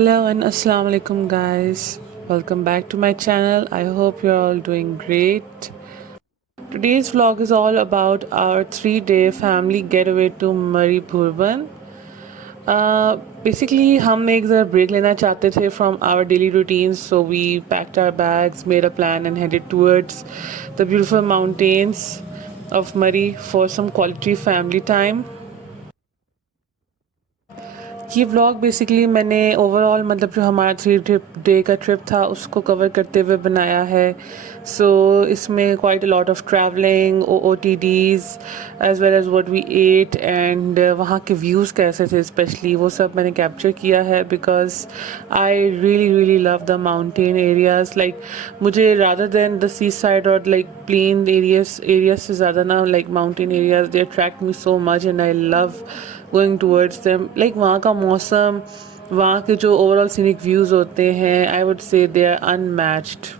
Hello and assalamu alaikum guys. Welcome back to my channel. I hope you're all doing great. Today's vlog is all about our 3-day family getaway to Murray Bhurban. Basically हम एक ज़रा break लेना चाहते थे from our daily routines, so we packed our bags, made a plan and headed towards the beautiful mountains of Murray for some quality family time. ये vlog basically मैंने overall मतलब जो हमारा 3 डे का ट्रिप था उसको कवर करते हुए बनाया है। सो इसमें quite a lot of travelling, OOTDs as well as what we ate and वहाँ के व्यूज़ कैसे थे स्पेशली वो सब मैंने कैप्चर किया है because I really love the mountain areas. Like मुझे rather than the sea side और लाइक प्लेन एरियाज से ज़्यादा ना like mountain areas they attract me so much and I love going towards them. Like वहाँ का मौसम, वहाँ के जो ओवरऑल सीनिक व्यूज़ होते हैं, I would say they are unmatched.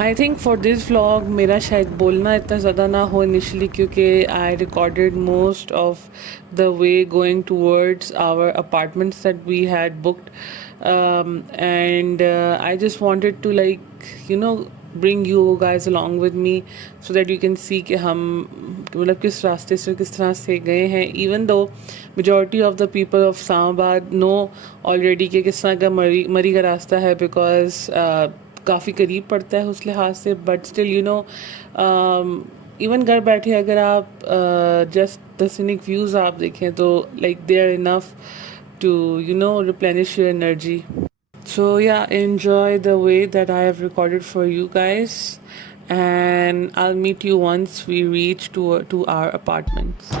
I think for this vlog मेरा शायद बोलना इतना ज़्यादा ना हो इनिशियली क्योंकि I recorded most of the way going towards our apartments that we had booked and I just wanted to like bring you guys along with me so that you can see कि हम मतलब किस रास्ते से किस तरह से गए हैं। even though majority of the people of Islamabad know already कि किस तरह का मरी का रास्ता है because काफ़ी करीब पड़ता है उस लिहाज से, बट स्टिल इवन घर बैठे अगर आप जस्ट द सीनिक व्यूज़ आप देखें तो like they are enough to replenish your energy. So yeah, enjoy the way that I have recorded for you guys, and I'll meet you once we reach to our apartments.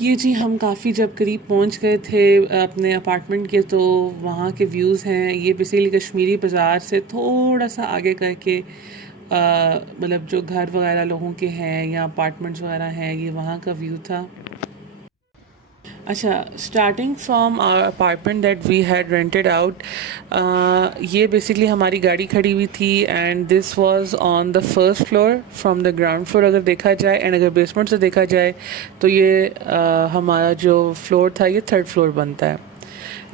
ये जी हम काफ़ी जब करीब पहुंच गए थे अपने अपार्टमेंट के, तो वहाँ के व्यूज़ हैं ये बेसिकली कश्मीरी बाज़ार से थोड़ा सा आगे करके मतलब जो घर वगैरह लोगों के हैं या अपार्टमेंट्स वगैरह हैं, ये वहाँ का व्यू था। अच्छा, starting from our apartment that we had rented out, ये बेसिकली हमारी गाड़ी खड़ी हुई थी and this was on the first floor from the ground floor अगर देखा जाए, एंड अगर बेसमेंट से देखा जाए तो ये हमारा जो फ्लोर था ये थर्ड फ्लोर बनता है।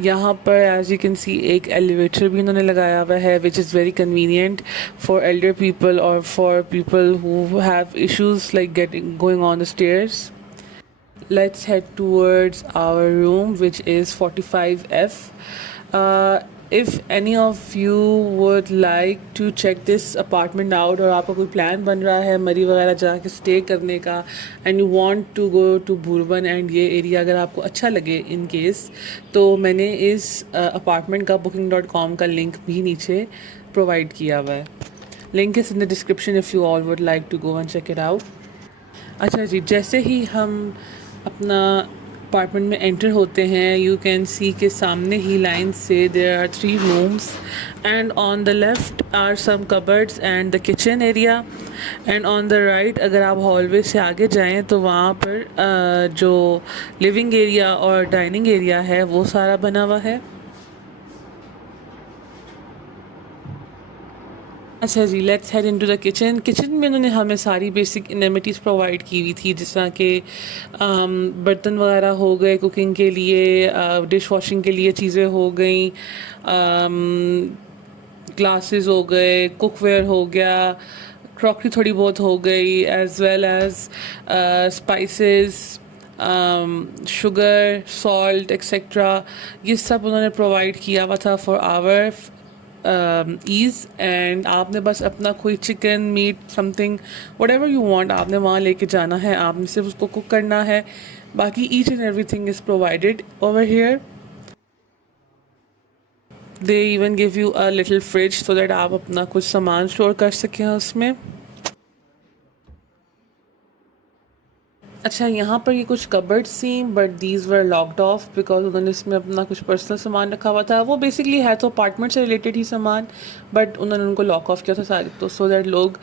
यहाँ पर एज यू कैन सी एक एलिवेटर भी इन्होंने लगाया हुआ है which is very convenient for elder people और for people who have issues like getting going on the stairs. Let's head towards our room, which is 45F. If any of you would like to check this apartment out, और आपका कोई plan बन रहा है मरी वगैरह जाके stay करने का, and you want to go to Bhurban and ये एरिया अगर आपको अच्छा लगे इन केस, तो मैंने इस अपार्टमेंट का booking.com का लिंक भी नीचे प्रोवाइड किया हुआ है। Link is in the description if you all would like to go and check it out. अच्छा जी, जैसे ही हम अपना अपार्टमेंट में एंटर होते हैं, यू कैन सी के सामने ही लाइन से there are 3 rooms and on the left are some cupboards and the kitchen area, and on the right अगर आप हॉलवे से आगे जाएं तो वहाँ पर जो लिविंग एरिया और डाइनिंग एरिया है वो सारा बना हुआ है। अच्छा जी, let's head into the kitchen. Kitchen में उन्होंने हमें सारी बेसिक इनएमिटीज़ प्रोवाइड की हुई थी, जिस तरह के बर्तन वगैरह हो गए कुकिंग के लिए, डिश वॉशिंग के लिए चीज़ें हो गई, ग्लासेस हो गए, कुकवेयर हो गया, क्रॉकरी थोड़ी बहुत हो गई, as well as spices, sugar, salt etcetera, ये सब उन्होंने प्रोवाइड किया हुआ था फॉर आवर ईज़। एंड आपने बस अपना कोई chicken meet something what ever you want आपने वहाँ लेके जाना है, आपने सिर्फ उसको कुक करना है, बाकी each and everything is provided over here. They even give you a little fridge so that आप अपना कुछ सामान स्टोर कर सकें उसमें। अच्छा, यहाँ पर ये कुछ कबर्ड्स थी but these were locked of because उन्होंने इसमें अपना कुछ पर्सनल सामान रखा हुआ था। वो बेसिकली है तो अपार्टमेंट से रिलेटेड ही सामान, बट उन्होंने उनको लॉक ऑफ किया था सारे, तो सो दैट लोग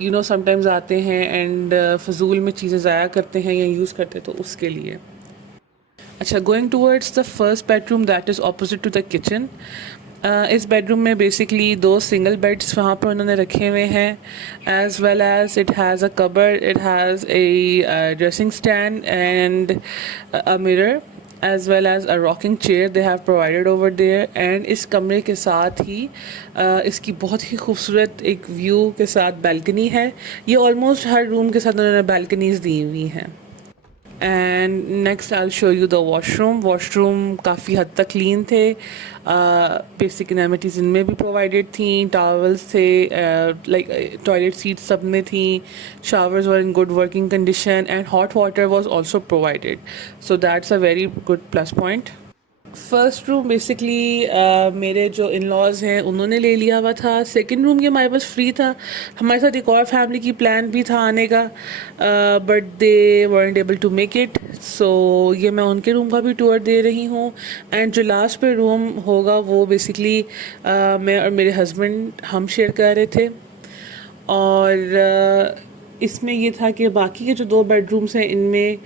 यू नो समटाइम्स आते हैं एंड फजूल में चीज़ें ज़ाया करते हैं या यूज़ करते हैं, तो उसके लिए। अच्छा, going towards the first bedroom that is opposite to the kitchen. इस बेडरूम में बेसिकली 2 सिंगल बेड्स वहाँ पर उन्होंने रखे हुए हैं, as well as it has a cupboard, it has a dressing stand and a mirror as well as a rocking chair they have provided over there. And इस कमरे के साथ ही इसकी बहुत ही खूबसूरत एक व्यू के साथ बैल्कनी है। ये ऑलमोस्ट हर रूम के साथ उन्होंने बैल्कनीज दी हुई हैं। And next I will show you the washroom काफ़ी हद तक क्लीन थे, बेसिक इनएमिटीज़ इनमें भी प्रोवाइडेड थी, टॉवल्स थे, लाइक टॉयलेट सीट्स सब में थी, showers were in good working condition and hot water was also provided, so that's a very good plus point. First room basically मेरे जो इन लॉज़ हैं उन्होंने ले लिया हुआ था। सेकंड रूम ये हमारे पास फ्री था। हमारे साथ एक और फैमिली की प्लान भी था आने का, but they weren't able to make it, so ये मैं उनके रूम का भी टूर दे रही हूँ। एंड जो लास्ट पे रूम होगा वो बेसिकली मैं और मेरे हस्बैंड हम शेयर कर रहे थे, और इसमें ये था कि बाकी के जो 2 बेडरूम्स हैं इनमें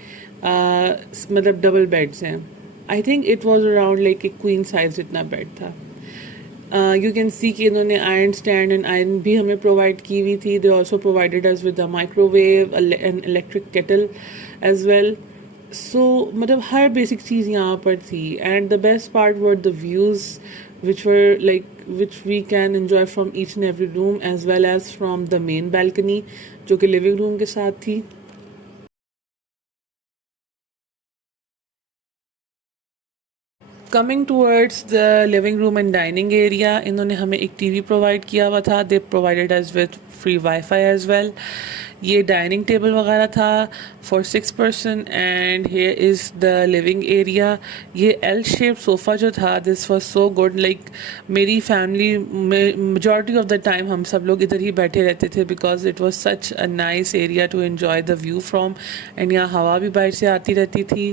मतलब डबल बेड्स हैं। I think it was around like एक क्वीन साइज जितना बेड था। यू कैन सी कि इन्होंने आयरन स्टैंड एंड आयरन भी हमें प्रोवाइड की हुई थी। They also provided us with a microwave and electric kettle as well. So मतलब हर बेसिक चीज़ यहाँ पर थी, and the best part were the views which we can enjoy from each and every room as well as from the main balcony जो कि living room के साथ थी। Coming towards the living room and dining area, इन्होंने हमें एक TV provide किया हुआ था. They provided us with free wifi as well. ये डाइनिंग टेबल वगैरह था for 6 person. And here is the living area. ये एल शेप सोफ़ा जो था, this was so good. Like मेरी family majority of the time हम सब लोग इधर ही बैठे रहते थे because it was such a nice area to enjoy the view from. And यहाँ हवा भी बाहर से आती रहती थी.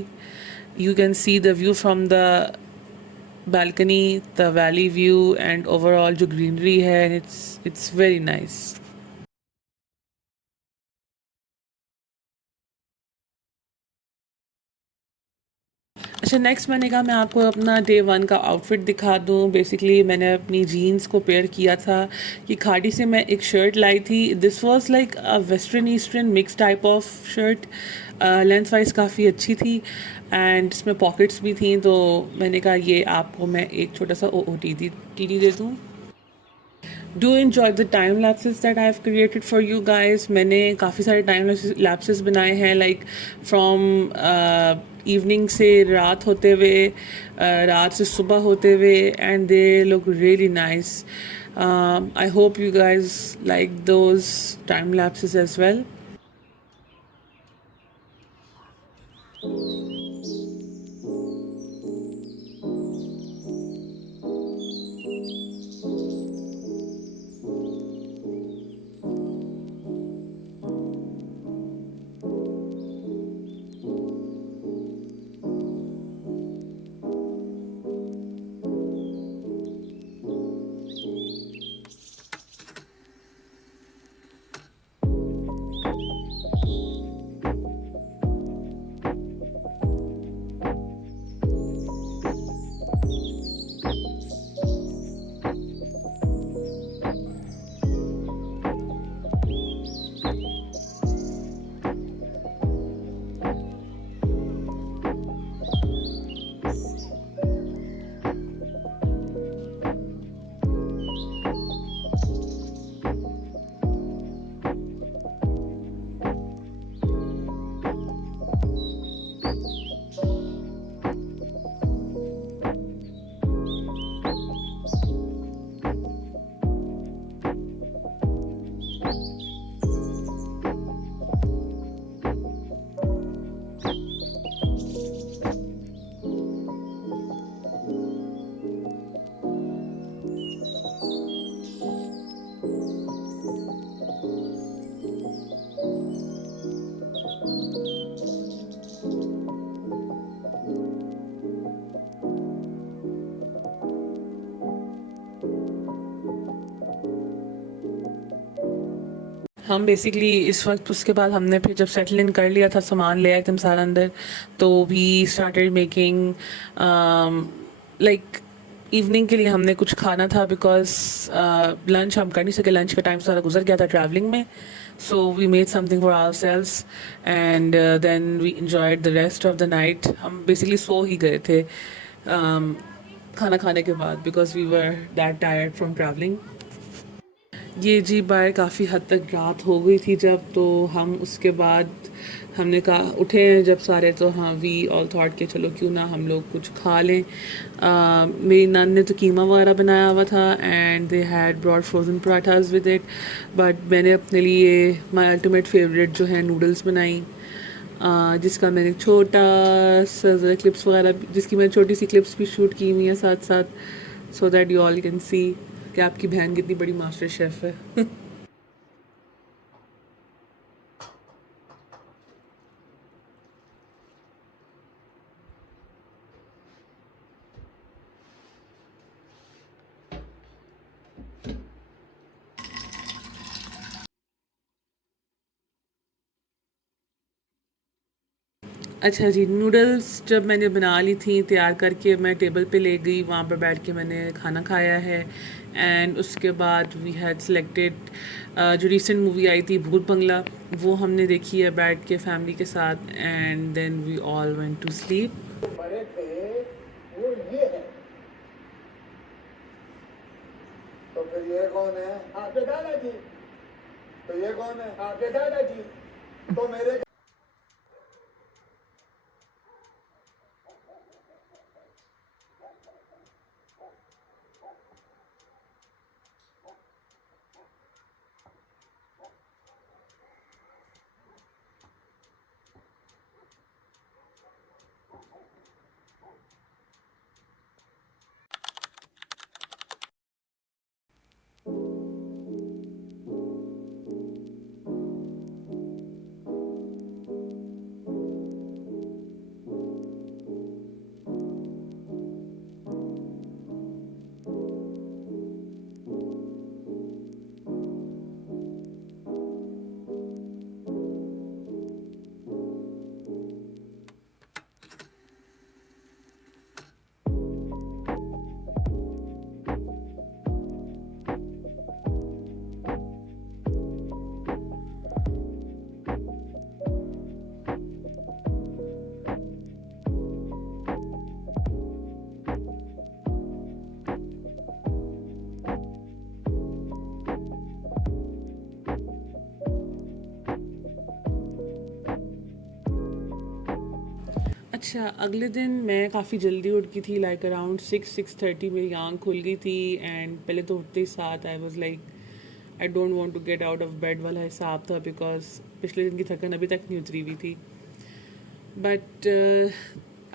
You can see the view from the balcony, the valley view, and overall जो greenery है, and it's very nice. अच्छा, नेक्स्ट मैंने कहा मैं आपको अपना डे 1 का आउटफिट दिखा दूँ. बेसिकली मैंने अपनी जीन्स को पेयर किया था कि खाड़ी से मैं एक शर्ट लाई थी. This was like a western eastern mix type of shirt. Length wise काफ़ी अच्छी थी एंड इसमें पॉकेट्स भी थी. तो मैंने कहा ये आपको मैं एक छोटा सा ओ टी डी दे दूँ. Do enjoy the time lapses that I have created for you guys. मैंने काफ़ी सारे टाइम lapses बनाए हैं, लाइक फ्रॉम इवनिंग से रात होते हुए, रात से सुबह होते हुए, and they look really nice. I hope you guys like those time lapses as well. हम बेसिकली इस वक्त उसके बाद हमने फिर जब सेटल इन कर लिया था, सामान ले आए थे सारा अंदर, तो we started making like evening के लिए हमने कुछ खाना था बिकॉज लंच हम कर नहीं सके. लंच का टाइम सारा गुजर गया था ट्रैवलिंग में. So we made something for ourselves and then we enjoyed the rest of the night. हम बेसिकली सो ही गए थे खाना खाने के बाद because we were that tired from travelling. ये जी बाहर काफ़ी हद तक रात हो गई थी जब, तो हम उसके बाद हमने कहा उठे हैं जब सारे, तो हाँ वी ऑल थॉट के चलो क्यों ना हम लोग कुछ खा लें. मेरी नान ने तो कीमा वगैरह बनाया हुआ था and they had broad frozen parathas with it. But मैंने अपने लिए माई अल्टीमेट फेवरेट जो है नूडल्स बनाई, जिसका मैंने छोटा सा क्लिप्स वगैरह, जिसकी मैंने छोटी सी क्लिप्स भी शूट की हुई हैं साथ साथ, so that you all can see कि आपकी बहन कितनी बड़ी मास्टर शेफ़ है. अच्छा जी, नूडल्स जब मैंने बना ली थी तैयार करके, मैं टेबल पे ले गई, वहाँ पर बैठ के मैंने खाना खाया है. एंड उसके बाद वी हैड सिलेक्टेड जो रिसेंट मूवी आई थी भूत बंगला, वो हमने देखी है बैठ के फैमिली के साथ. And then we all went to sleep. बड़े थे वो ये है, तो फिर ये कौन है? आपके दादाजी. तो ये कौन है? आपके दादाजी. तो मेरे अच्छा, अगले दिन मैं काफ़ी जल्दी उठ गई थी, लाइक अराउंड 6-6:30 मेरी आँख खुल गई थी। एंड पहले तो उठते ही साथ I was like I don't want to get out of bed वाला हिसाब था, बिकॉज पिछले दिन की थकन अभी तक नहीं उतरी हुई थी। But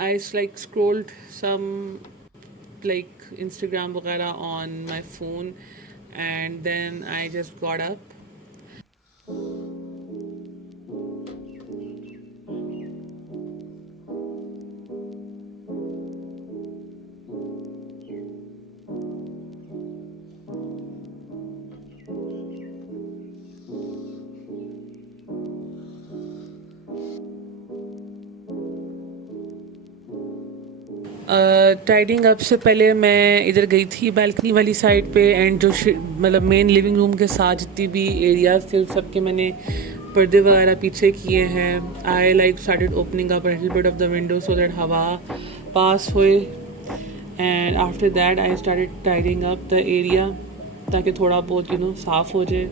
I like scrolled some like Instagram वगैरह on my phone, and then I just got up. Tidying up से पहले मैं इधर गई थी बालकनी वाली साइड पे, एंड जो मतलब मेन लिविंग रूम के साथ जितनी भी एरियाज थे उन सब के मैंने पर्दे वगैरह पीछे किए हैं। I like started opening up little bit of the window so that हवा पास होए, and after that I started tidying up the area ताकि थोड़ा बहुत साफ़ हो जाए।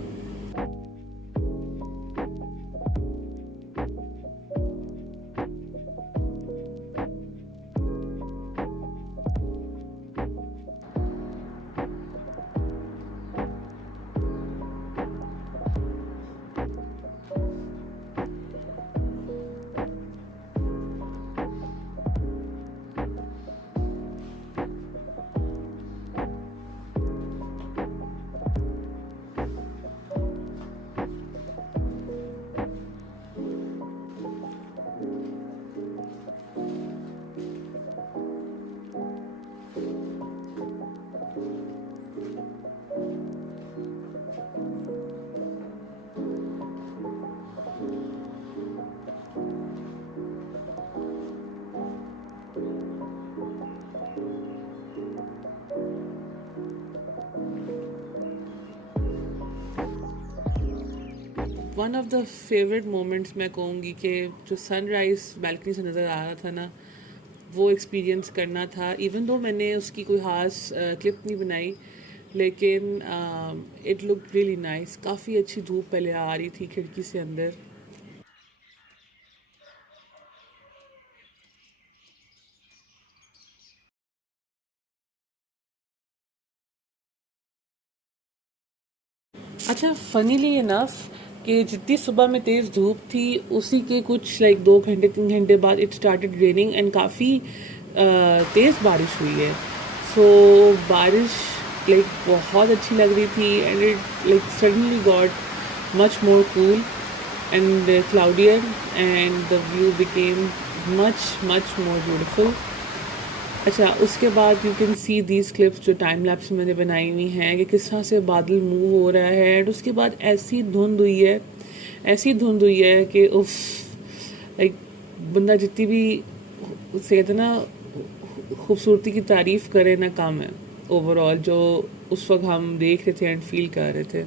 One of the favourite moments मैं कहूँगी कि जो सनराइज़ बालकनी से नज़र आ रहा था ना, वो एक्सपीरियंस करना था। इवन दो मैंने उसकी कोई ख़ास क्लिप नहीं बनाई, लेकिन इट लुक रियली नाइस। काफ़ी अच्छी धूप पहले आ रही थी खिड़की से अंदर। अच्छा, फनीली इनफ कि जितनी सुबह में तेज़ धूप थी उसी के कुछ लाइक 2 घंटे 3 घंटे बाद इट स्टार्टेड रेनिंग, एंड काफ़ी तेज़ बारिश हुई है। सो बारिश लाइक बहुत अच्छी लग रही थी, and it like suddenly got much more cool and cloudier, and the view became much much more beautiful. अच्छा, उसके बाद you can see these clips जो टाइम लैप्स मैंने बनाई हुई हैं कि किस तरह से बादल मूव हो रहा है, एंड उसके बाद ऐसी धुंध हुई है कि उफ, लाइक बंदा जितनी भी उसे कहते ना खूबसूरती की तारीफ करे ना कम है ओवरऑल, जो उस वक्त हम देख रहे थे एंड फील कर रहे थे।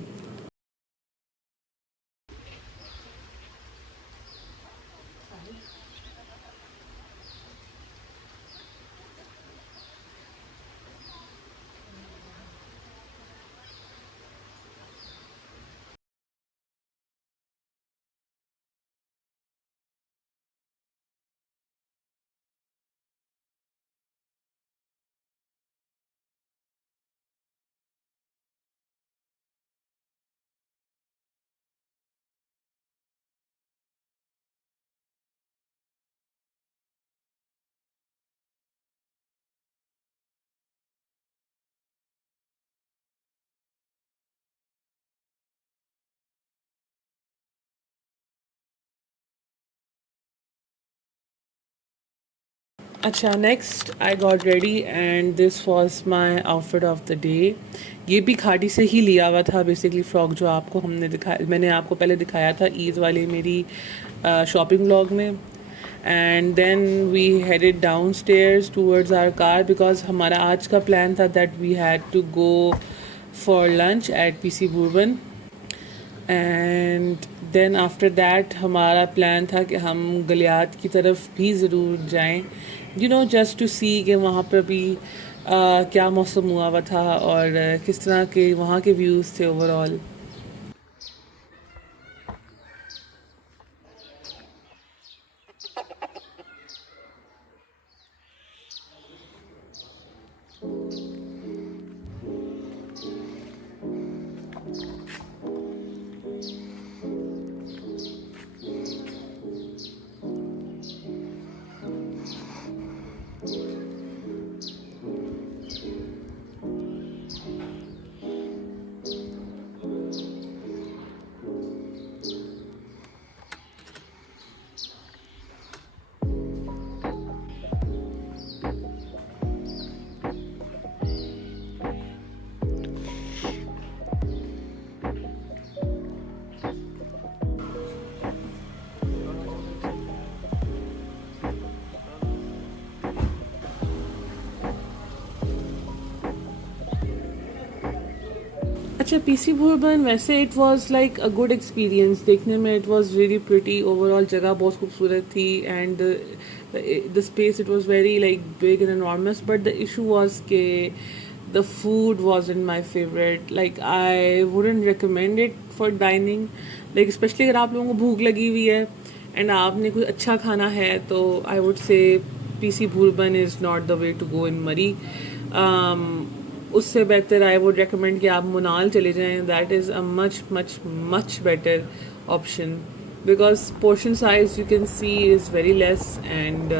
अच्छा, next I got ready and this was my outfit of the day. ये भी खाड़ी से ही लिया हुआ था बेसिकली, फ्रॉक जो आपको मैंने आपको पहले दिखाया था ईद वाली मेरी शॉपिंग व्लॉग में। And then we headed down stairs towards our car, because हमारा आज का प्लान था that we had to go for lunch at PC Bhurban. And then after that हमारा प्लान था कि हम गलियात की तरफ भी ज़रूर जाएं, जस्ट टू सी कि वहाँ पर भी क्या मौसम हुआ हुआ था और किस तरह के वहाँ के व्यूज़ थे ओवरऑल। अच्छा पीसी भूरबन वैसे it was like a good experience देखने में it was really pretty overall जगह बहुत खूबसूरत थी and the space it was very like big and enormous but the issue was के the food wasn't my favorite like I wouldn't recommend it for dining like especially अगर आप लोगों को भूख लगी हुई है एंड आपने कुछ अच्छा खाना है तो I would say PC Bhurban is not the way to go in Murree उससे बेहतर आई वुड रेकमेंड कि आप मुनाल चले जाएं that is a much much much better option because portion size you can C is very less and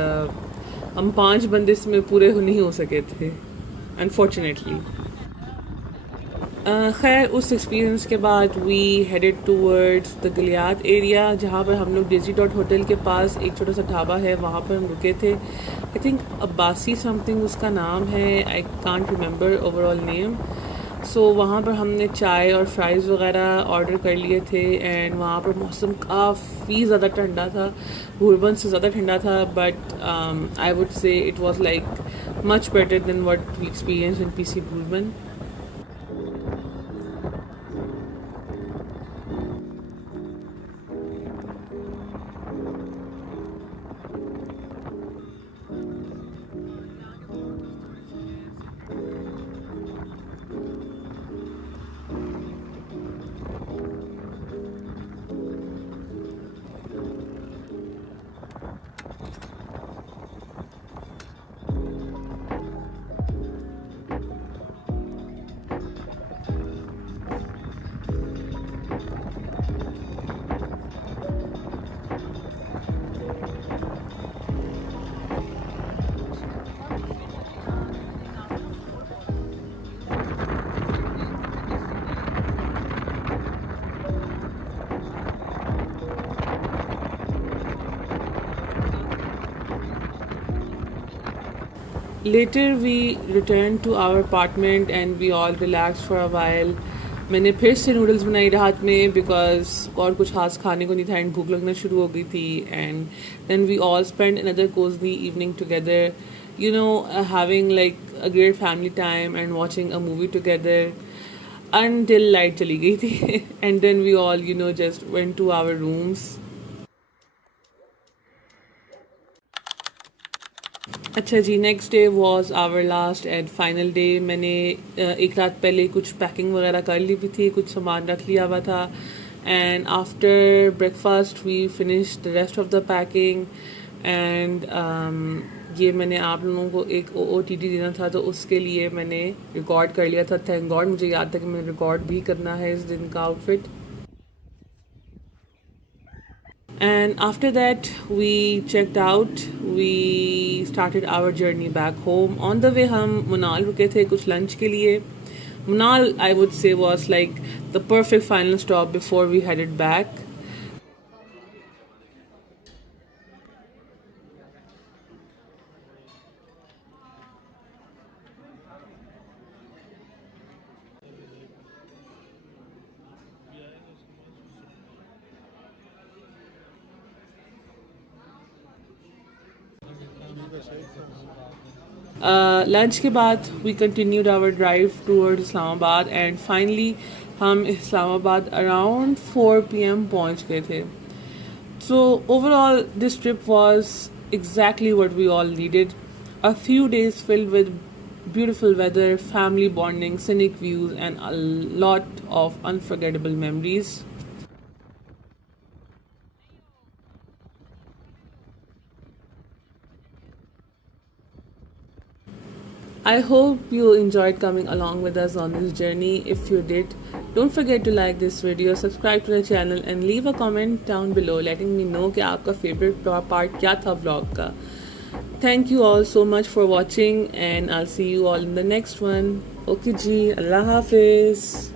हम 5 बंदे इसमें पूरे नहीं हो सके थे अनफॉर्चुनेटली खैर उस एक्सपीरियंस के बाद we headed towards the Galiyat area जहाँ पर हम लोग डेजी डॉट होटल के पास एक छोटा सा ढाबा है वहाँ पर हम रुके थे आई थिंक अब्बासी समथिंग उसका नाम है I can't remember overall name so वहाँ पर हमने चाय और फ्राइज़ वगैरह ऑर्डर कर लिए थे एंड वहाँ पर मौसम काफ़ी ज़्यादा ठंडा था भूरबन से ज़्यादा ठंडा था but I would say it was like much better than what we experience in PC Bhurban Later we returned to our apartment and we all relaxed for a while. मैंने फिर से नूडल्स बनाई रात में बिकॉज और कुछ खास खाने को नहीं था एंड भूख लगना शुरू हो गई थी and then we all spend another cosy evening together you know having like a great family time and watching a movie together until light चली गई थी and then we all you know just went to our rooms अच्छा जी next day was our last and final day मैंने एक रात पहले कुछ पैकिंग वगैरह कर ली हुई थी कुछ सामान रख लिया हुआ था and after breakfast we finish the rest of the packing and ये मैंने आप लोगों को एक OOTD देना था तो उसके लिए मैंने रिकॉर्ड कर लिया था थैंक गॉड मुझे याद था कि मैंने रिकॉर्ड भी करना है इस दिन का outfit And after that, we checked out. We started our journey back home. On the way, हम मुनाल रुके थे कुछ lunch के लिए. Munal, I would say, was like the perfect final stop before we headed back. Lunch के बाद we continued our drive toward Islamabad and finally हम Islamabad around 4 PM पहुंच गए थे so overall this trip was exactly what we all needed a few days filled with beautiful weather family bonding scenic views and a lot of unforgettable memories I hope you enjoyed coming along with us on this journey. If you did, don't forget to like this video, subscribe to the channel and leave a comment down below letting me know कि आपका favorite part क्या था vlog का. Thank you all so much for watching and I'll see you all in the next one. Okay ji, Allah Hafiz.